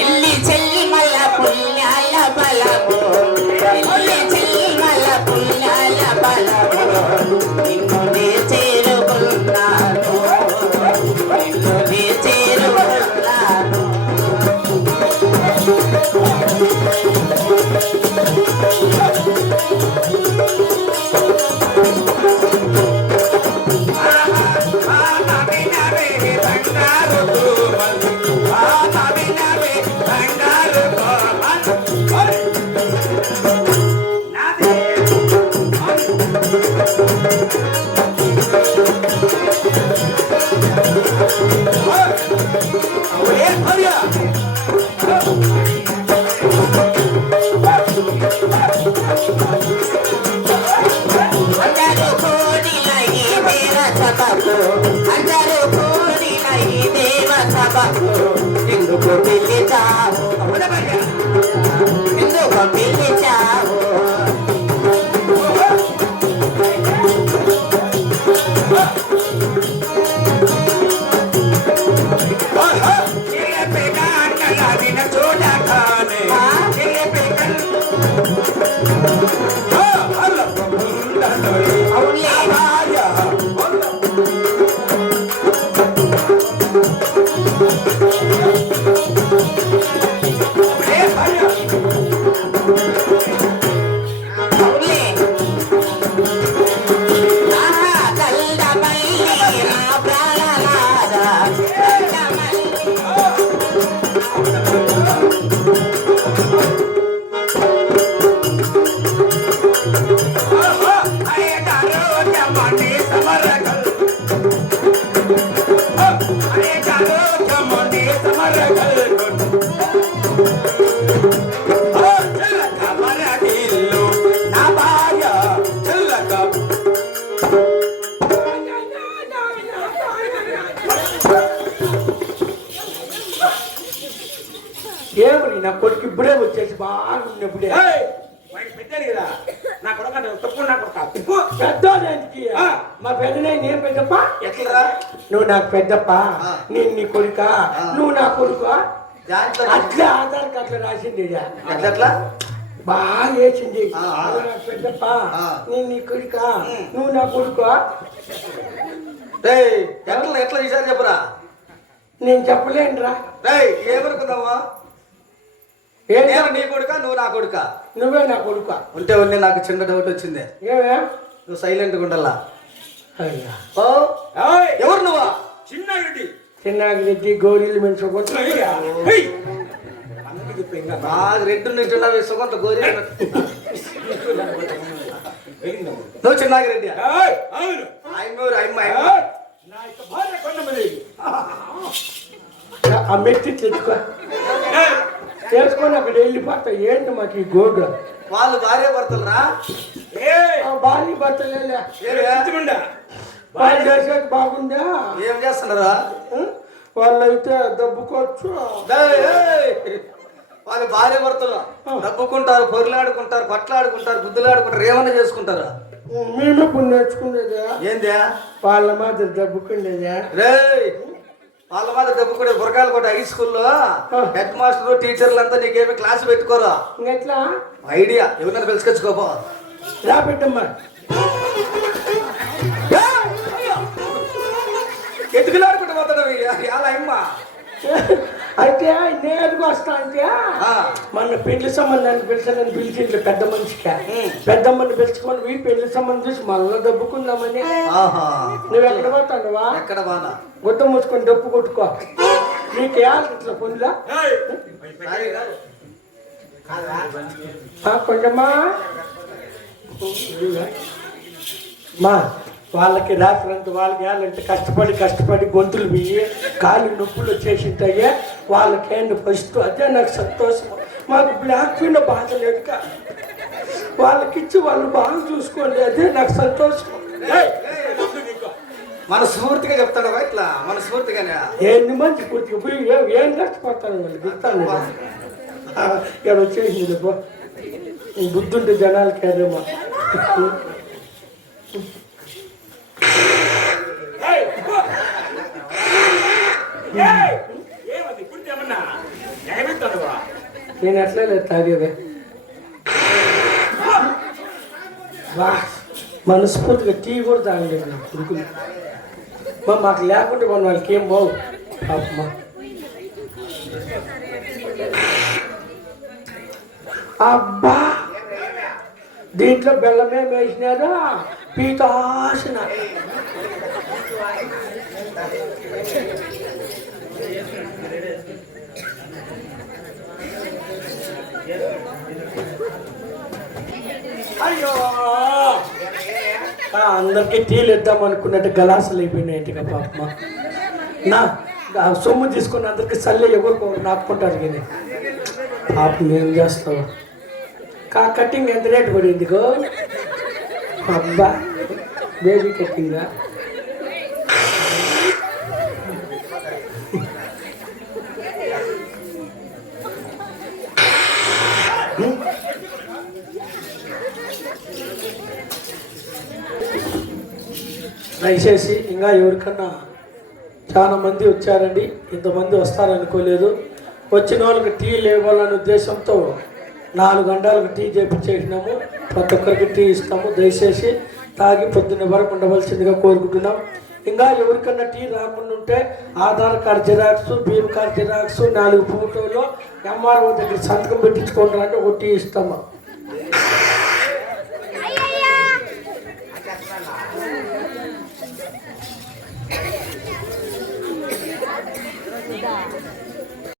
ఎల్లి చెల్లిమల పుణ్యాల బలము ఎల్లి చెల్లిమల పుణ్యాల బలము నిన్నునే చేరుకున్నాను నిన్నునే చేరుకున్నాను అందరూ కూడిన ఈ దేవ సభకు ఎందుకు పిలిచావు ఎందుకు పిలిచావు ఏమని నా కొడుకు ఇప్పుడే వచ్చేసి బాగున్నప్పుడే పెట్టాడు కదా నా కొడుకు తప్పు నా కొడుకు పెద్దోడానికి మా పెద్దనే నేను పెద్దప్ప ఎట్లా నువ్వు నాకు పెద్దప్ప నేను నీ కొడుక నువ్వు నా కొడుకు అట్లా ఆధార్ కార్డులో రాసింది ఎట్లా బాగా వేసింది నాకు పెద్దప్ప నేను నీ కొడుక నువ్వు నా కొడుకు ఎట్లా ఎట్లా ఈసారి చెప్పరా నేను చెప్పలేనురా ఏమనుకున్నావా నీ కొడుక నువ్వు నా కొడుక నువ్వే నా కొడుక ఉంటే ఉంది నాకు చిన్న డౌట్ వచ్చింది ఏమే నువ్వు సైలెంట్గా ఉండాలా అయ్యా ఎవరు నువ్వా చిన్నారెడ్డి చిన్నారెడ్డి గోరీలు మెన్సు బాగా రెడ్డు నింటున్నావు సుగంత గోరీ నువ్వు చిన్నాగిరెడ్డి ఆ మెట్టి తెచ్చుకో చేసుకొని అక్కడ వెళ్ళిపోతా ఏంటి మాకు ఈ గోడు వాళ్ళు భార్య భర్తలరా భార్య భర్తలే వాళ్ళు చేసేది బాగుందా ఏం చేస్తున్నారా వాళ్ళైతే దబ్బుకోవచ్చు వాళ్ళు భార్య భర్తలు దబ్బుకుంటారు పొరులాడుకుంటారు పట్లాడుకుంటారు బుద్ధులాడుకుంటారు ఏమన్నా చేసుకుంటారా మేము ఇప్పుడు నేర్చుకునేదా ఏందా వాళ్ళ మాదిరి దబ్బుకునేదా రే వాళ్ళ మాదిరి దబ్బుకునే బురకాయలు కూడా హై స్కూల్లో హెడ్ మాస్టర్ టీచర్లు అంతా నీకేమి క్లాస్ పెట్టుకోరా ఇంకెట్లా ఐడియా ఎవరినైనా పిలుచుకొచ్చుకోపో రా పెట్టమ్మా ఎదుగులాడుకుంటూ పోతాడు ఎలా అమ్మా అయితే నేరుగా వస్తా అంటే మన పెళ్లి సంబంధాన్ని పిలిచాలని పిలిచి పెద్ద మనిషికి పెద్దమ్మని పిలుచుకొని పోయి పెళ్లి సంబంధం చూసి మళ్ళీ దబ్బుకుందామని నువ్వు ఎక్కడ పోతానువా ఎక్కడ బాగా గుద్ద మూసుకొని డప్పు కొట్టుకో నీకు వేయాలి ఇట్లా పొందిలా కొంచెమా మా వాళ్ళకి రాత్రంతా వాళ్ళకి వేయాలంటే కష్టపడి గొంతులు బియ్యి కాళ్ళు నొప్పులు వచ్చేసింటాయే వాళ్ళకేంటి ఫస్ట్ అదే నాకు సంతోషం మాకు బ్లాక్ ఫీల్డ్ బాధ లేదుక వాళ్ళకిచ్చి వాళ్ళు బాగా చూసుకోండి అదే నాకు సంతోషం మన స్ఫూర్తిగా చెప్తాడు ఇట్లా మన స్ఫూర్తిగానే ఎన్ని మంచి పూర్తిగా పోయి ఏం కష్టపడతాను వాళ్ళు గుర్తాను ఇక్కడ వచ్చేసింది బుద్ధుంటే జనాలకి అదేమో నేను ఎట్లా లేదు తాగేదే వా మనస్ఫూర్తిగా టీ కూడా తాగలేదు నా కొడుకులు మాకు లేకుంటే మన వాళ్ళకి ఏం బావు పాపమ్మా అబ్బా దీంట్లో బెల్లమే వేసినారా పీతాసిన అయ్యో అందరికీ టీలు ఇద్దాం అనుకున్నట్టు గలాసులు అయిపోయినాయి ఇంటిగా పాపమ్మ నా సొమ్ము తీసుకుని అందరికి సల్లే ఎవరు నాపుకుంటారు కానీ పాపం ఏం చేస్తావు కటింగ్ ఎంత రేటు పడింది గో అబ్బా బేబీ కటింగ్ దయచేసి ఇంకా ఎవరికన్నా చాలా మంది వచ్చారండి ఇంతమంది వస్తారనుకోలేదు వచ్చిన వాళ్ళకి టీ లేవాలనే ఉద్దేశంతో 4 గంటలకు టీ చేపించేసినాము ప్రతి ఒక్కరికి టీ ఇస్తాము దయచేసి తాగి పొద్దున్న వరకు ఉండవలసిందిగా కోరుకుంటున్నాం ఇంకా ఎవరికన్నా టీ రాకుండా ఉంటే Aadhaar card xerox Bhim card xerox 4 ఫోటోలు ఎంఆర్ఓ దగ్గర సంతకం పెట్టించుకుంటారంటే ఒక టీ ఇస్తాము